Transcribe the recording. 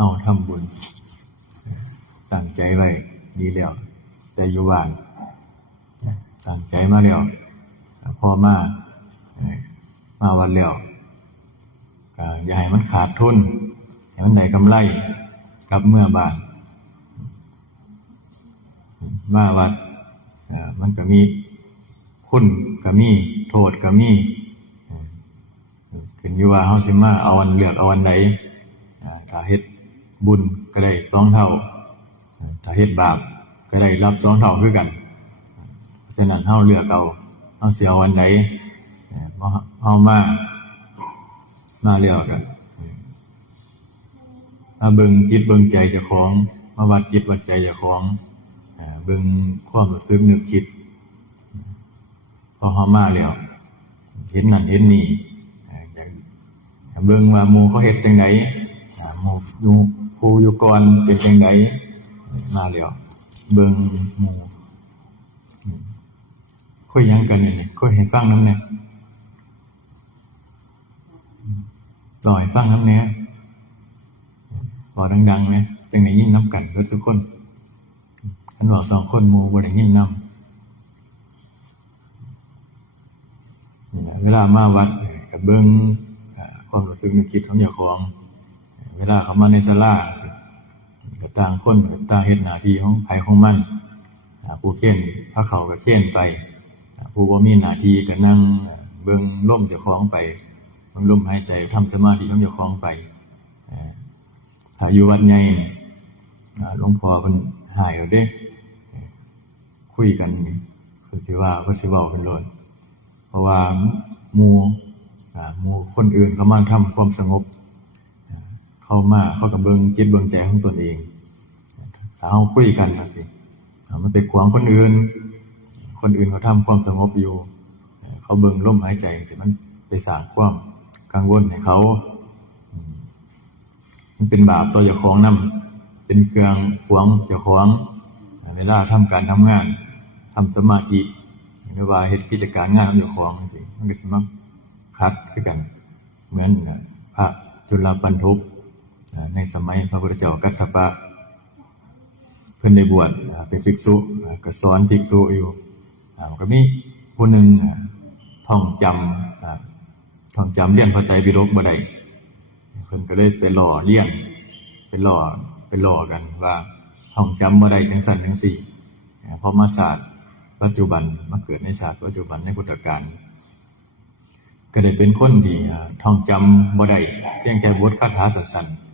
เฮาทำบุญตั้งใจไว้ดีแล้วแต่อยู่บ้านตั้งใจมาแล้วพอมาวัดแล้วก็อย่าให้มันขาดทุนให้มันได้กำไรกลับเมื่อบ้านมาวัดมันก็มีคุณก็มีโทษก็มีขึ้นอยู่ว่าเฮาสิมาเอาอันเลือกเอาอันใดถ้าเฮ็ดบุญก็ได้2 เท่าถ้าเฮ็ดบาปก็ได้รับ2 เท่าคือกันเพราะฉะนั้นเฮาเลือกเอาเฮาสิเอาอันใดเฮามาแล้วก็มาเบิ่งจิตเบิ่งใจเจ้าของมาวัดจิตวัดใจเจ้าของเบิ่งความรู้สึกนึกคิดพอเฮามาแล้วเห็นนั่นเห็นนี่เบิ่งว่าหมู่เขาเฮ็ดจังไดหมู่อยู่ผู้อยู่ก่อนเป็นจังไดมาแล้วเบิ่งหมู่คุยหยังกันนี่คุยให้ฟังนำแหน่เล่าให้ฟังนำแหน่บอกดังๆแหน่จังได้ยินนำกันเบิดทุกคนคันเว้า2 คนหมู่บ่ได้ยินนำเวลามาวัดก็เบิ่งความรู้สึกนึกคิดของเจ้าของเวลาเขามาในศาลาก็ต่างคนก็ต่างเฮ็ดหน้าที่ของไผของมันผู้เค้นพระเขาก็เค้นไปผู้บ่มีหน้าที่ก็นั่งเบิ่งลมเจ้าของไปเบิ่งลมหายใจทำสมาธิของเจ้าของไปถ้าอยู่วัดใหญ่หลวงพ่อเพิ่นหายแล้วเด้คุยกันคือสิว่าเพิ่นสิเว้าเพิ่นโลดเพราะว่าหมู่คนอื่นเขามาทำความสงบเข้ามาเขาก็เบิ่งจิตเบิ่งใจของตนเองถ้าเฮาคุยกันจังซี่มันไปขวางคนอื่นเขาทำความสงบอยู่เขาเบิ่งลมหายใจจังซี่มันไปสร้างความกังวลให้เขามันเป็นบาปต่อเจ้าของนำเป็นเครื่องขวางเจ้าของเวลาทำการทำงานทำสมาธิหรือว่าเฮ็ดกิจการงานของเจ้าของจังซี่มันก็สิมาคัดคือกันเหมือนพระจุลปันทุกในสมัยพระพุทธเจ้ากัสสปะเพิ่นได้บวชเป็นภิกษุก็สอนภิกษุอยู่ก็มีผู้หนึ่งท่องจำเรียนพระไตรปิฎกบ่ได้เพิ่นก็เลยไปล่อเลี้ยงไปล่อกันว่าท่องจำบ่ได้จังซั่นจังซี่พอมาศาสตร์ปัจจุบันมาเกิดในศาสตร์ปัจจุบันในพุทธกาลก็ได้เป็นคนที่ท่องจำบ่ได้เพียงแค่บทคาถาสั้นๆ